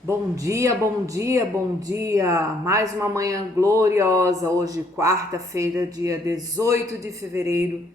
Bom dia, bom dia, bom dia! Mais uma manhã gloriosa, hoje quarta-feira, dia 18 de fevereiro,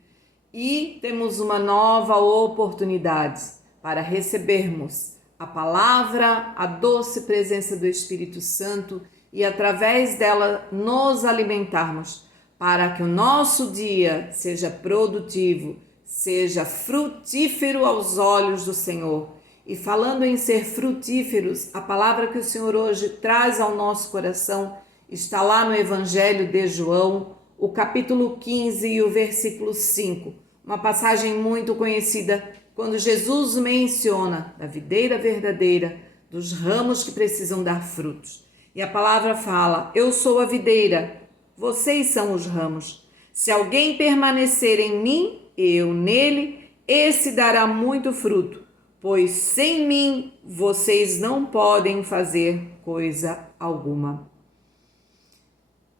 e temos uma nova oportunidade para recebermos a palavra, a doce presença do Espírito Santo e através dela nos alimentarmos, para que o nosso dia seja produtivo, seja frutífero aos olhos do Senhor. E falando em ser frutíferos, a palavra que o Senhor hoje traz ao nosso coração está lá no Evangelho de João, o capítulo 15 e o versículo 5. Uma passagem muito conhecida quando Jesus menciona da videira verdadeira, dos ramos que precisam dar frutos. E a palavra fala: eu sou a videira, vocês são os ramos. Se alguém permanecer em mim, eu nele, esse dará muito fruto, pois sem mim vocês não podem fazer coisa alguma.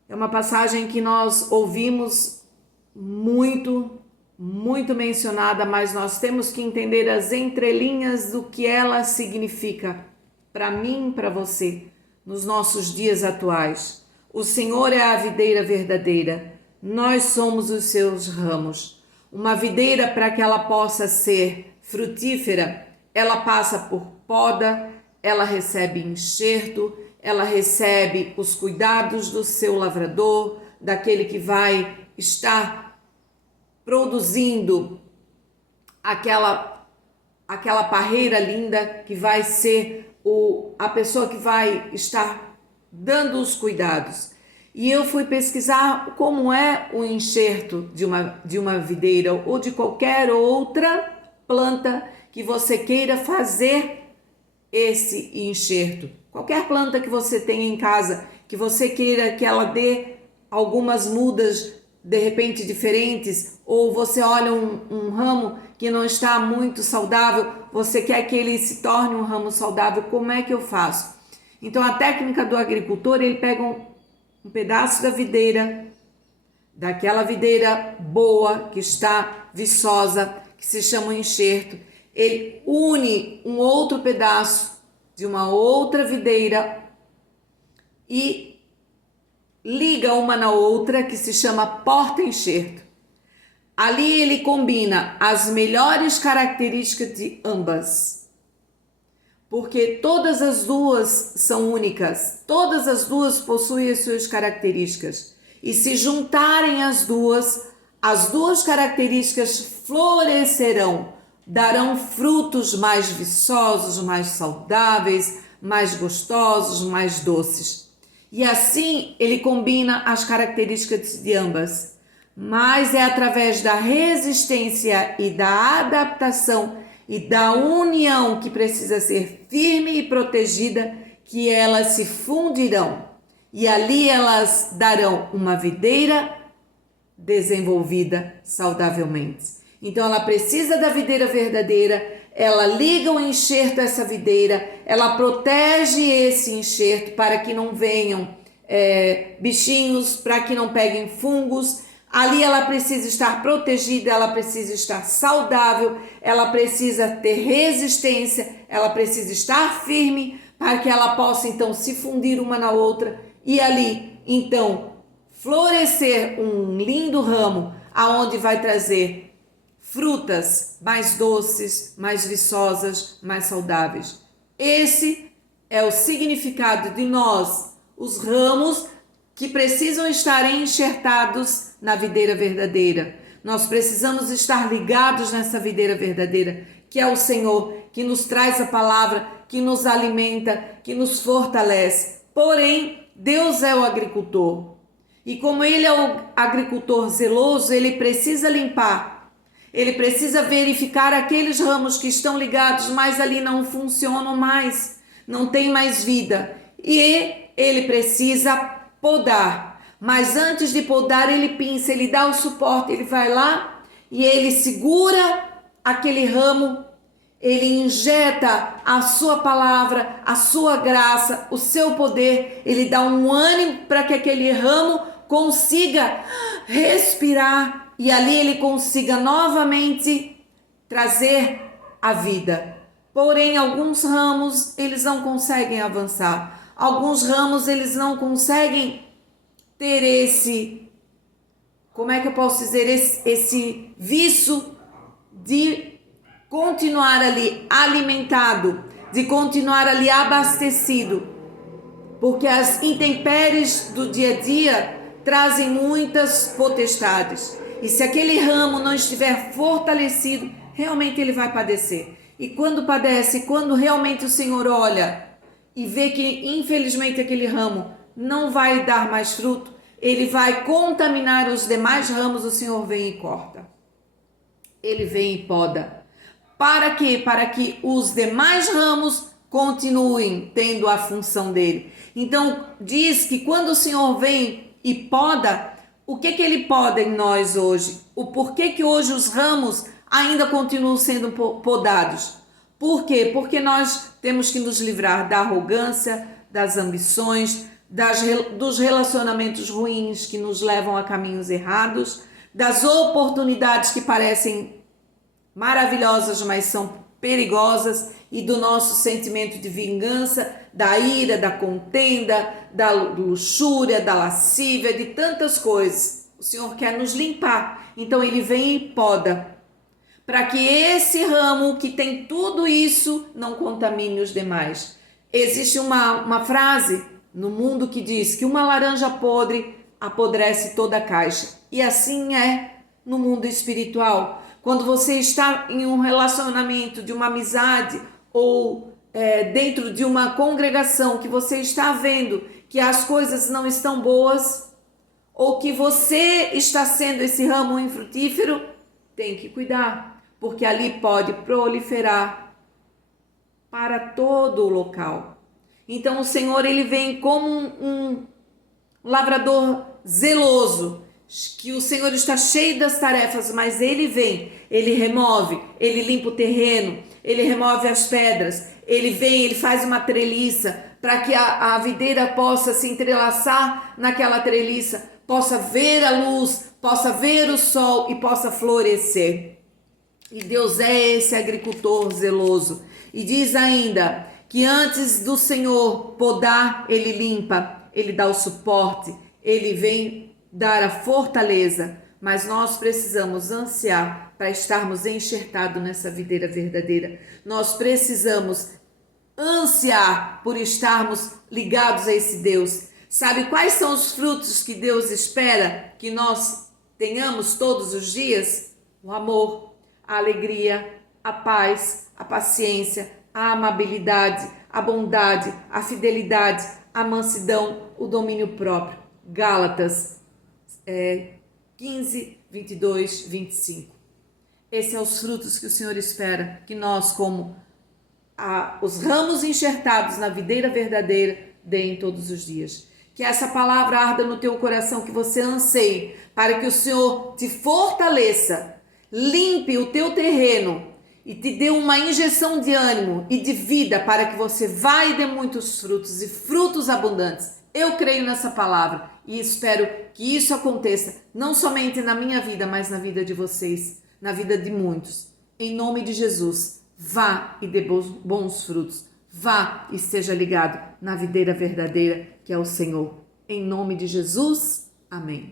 É uma passagem que nós ouvimos muito mencionada, mas nós temos que entender as entrelinhas do que ela significa para mim e para você nos nossos dias atuais. O Senhor é a videira verdadeira, nós somos os seus ramos. Uma videira, para que ela possa ser frutífera, ela passa por poda, ela recebe enxerto, ela recebe os cuidados do seu lavrador, daquele que vai estar produzindo aquela parreira linda, que vai ser a pessoa que vai estar dando os cuidados. E eu fui pesquisar como é o enxerto de uma videira ou de qualquer outra planta que você queira fazer esse enxerto. Qualquer planta que você tenha em casa, que você queira que ela dê algumas mudas de repente diferentes, ou você olha um ramo que não está muito saudável, você quer que ele se torne um ramo saudável, como é que eu faço? Então a técnica do agricultor, ele pega um pedaço da videira, daquela videira boa, que está viçosa, que se chama um enxerto, ele une um outro pedaço de uma outra videira e liga uma na outra, que se chama porta-enxerto. Ali ele combina as melhores características de ambas, porque todas as duas são únicas, todas as duas possuem as suas características, e se juntarem as duas características florescerão, darão frutos mais viçosos, mais saudáveis, mais gostosos, mais doces. E assim ele combina as características de ambas. Mas é através da resistência e da adaptação e da união, que precisa ser firme e protegida, que elas se fundirão. E ali elas darão uma videira desenvolvida saudavelmente. Então ela precisa da videira verdadeira, ela liga o enxerto a essa videira, ela protege esse enxerto para que não venham bichinhos, para que não peguem fungos. Ali ela precisa estar protegida, ela precisa estar saudável, ela precisa ter resistência, ela precisa estar firme, para que ela possa então se fundir uma na outra e ali então florescer um lindo ramo, aonde vai trazer frutas mais doces, mais viçosas, mais saudáveis. Esse é o significado de nós, os ramos que precisam estar enxertados na videira verdadeira. Nós precisamos estar ligados nessa videira verdadeira, que é o Senhor, que nos traz a palavra, que nos alimenta, que nos fortalece. Porém, Deus é o agricultor. E como Ele é o agricultor zeloso, Ele precisa limpar. Ele precisa verificar aqueles ramos que estão ligados, mas ali não funcionam mais, não tem mais vida. E ele precisa podar. Mas antes de podar, ele pinça, ele dá o suporte, ele vai lá e ele segura aquele ramo, ele injeta a sua palavra, a sua graça, o seu poder, ele dá um ânimo para que aquele ramo consiga respirar e ali ele consiga novamente trazer a vida. Porém, alguns ramos, eles não conseguem avançar. Alguns ramos, eles não conseguem ter como é que eu posso dizer, esse vício de continuar ali alimentado, de continuar ali abastecido, porque as intempéries do dia a dia trazem muitas potestades. E se aquele ramo não estiver fortalecido, realmente ele vai padecer. E quando padece, quando realmente o Senhor olha e vê que infelizmente aquele ramo não vai dar mais fruto, ele vai contaminar os demais ramos, o Senhor vem e corta. Ele vem e poda. Para quê? Para que os demais ramos continuem tendo a função dele. Então, diz que quando o Senhor vem e poda, o que ele poda em nós hoje? O porquê que hoje os ramos ainda continuam sendo podados? Por quê? Porque nós temos que nos livrar da arrogância, das ambições, dos relacionamentos ruins que nos levam a caminhos errados, das oportunidades que parecem maravilhosas, mas são perigosas, e do nosso sentimento de vingança, da ira, da contenda, da luxúria, da lascívia, de tantas coisas. O Senhor quer nos limpar, então ele vem e poda, para que esse ramo que tem tudo isso não contamine os demais. Existe uma frase no mundo que diz que uma laranja podre apodrece toda a caixa, e assim é no mundo espiritual. Quando você está em um relacionamento, de uma amizade ou dentro de uma congregação, que você está vendo que as coisas não estão boas, ou que você está sendo esse ramo infrutífero, tem que cuidar, porque ali pode proliferar para todo o local. Então o Senhor, ele vem como um lavrador zeloso, que o Senhor está cheio das tarefas, mas ele vem, ele remove, ele limpa o terreno, ele remove as pedras, ele vem, ele faz uma treliça para que a videira possa se entrelaçar naquela treliça, possa ver a luz, possa ver o sol e possa florescer. E Deus é esse agricultor zeloso. E diz ainda que antes do Senhor podar, ele limpa, ele dá o suporte, ele vem dar a fortaleza, mas nós precisamos ansiar para estarmos enxertados nessa videira verdadeira. Nós precisamos ansiar por estarmos ligados a esse Deus. Sabe quais são os frutos que Deus espera que nós tenhamos todos os dias? O amor, a alegria, a paz, a paciência, a amabilidade, a bondade, a fidelidade, a mansidão, o domínio próprio. Gálatas 15, 22, 25. Esses são os frutos que o Senhor espera que nós, como os ramos enxertados na videira verdadeira, deem todos os dias. Que essa palavra arda no teu coração, que você anseie, para que o Senhor te fortaleça, limpe o teu terreno e te dê uma injeção de ânimo e de vida, para que você vá e dê muitos frutos e frutos abundantes. Eu creio nessa palavra e espero que isso aconteça, não somente na minha vida, mas na vida de vocês, na vida de muitos. Em nome de Jesus, vá e dê bons frutos. Vá e esteja ligado na videira verdadeira, que é o Senhor. Em nome de Jesus, amém.